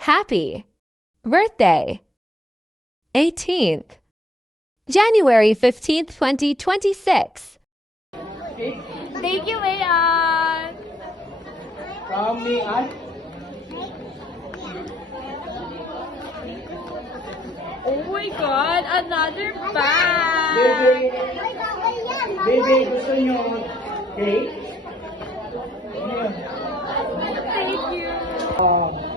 Happy birthday. 18th, January 15th, 2026. Thank you, Mayan. From me, Oh my God, another bag. Baby, gusto nyo cake? Ano yun? Thank you.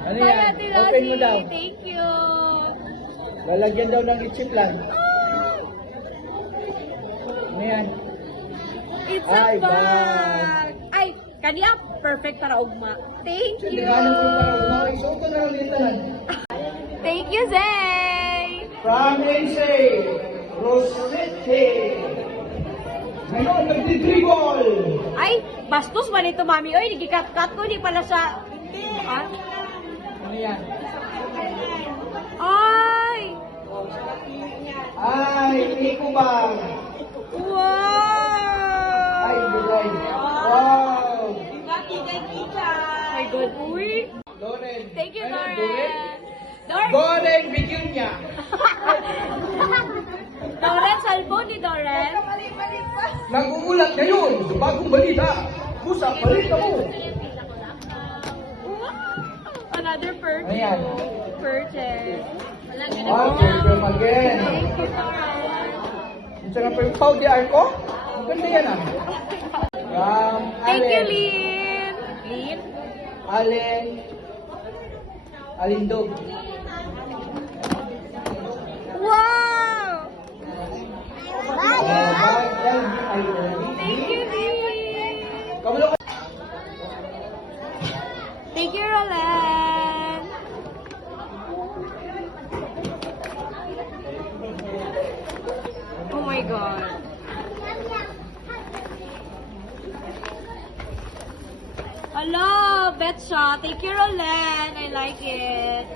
Ano Hi, yan? Ate Open mo daw. Lassie. Thank you. Lalagyan daw ng ichiplan. Ano yan? It's Ay, a bag. Ay, kaniya perfect para ugma. Thank you. Tingnan ko para umakisuot ko na lang dito lang. Thank you, Zay. From Lindsay, Rosette. Ngayon, nagdi-dribble. Ay, bastos man ito, mami. Oy, nagikat-kat ko. Di pala sa... Ha? Ano yan? Ay! Ay, Nico ba? Wow! Ay, bilay. Wow! My God, uy. Loren. Thank you, Ano, Doren. Doren, Doren, bigyan niya. Doren, cellphone ni Doren. Nag-uulat ngayon sa bagong balita. Busa, balita mo. Another perfume. Ayan. Purchase. Wow, welcome again. Thank you, Doren. Isa nga pa yung powder arko? Maganda yan ah. From Thank you, Allen. Lynn. Lynn? Allen. Alindog. Wow! Thank Thank you, Lynn. Kamulo ka. Thank you, Roland. Oh my God. Hello, Betcha. Thank you, Roland. I like it.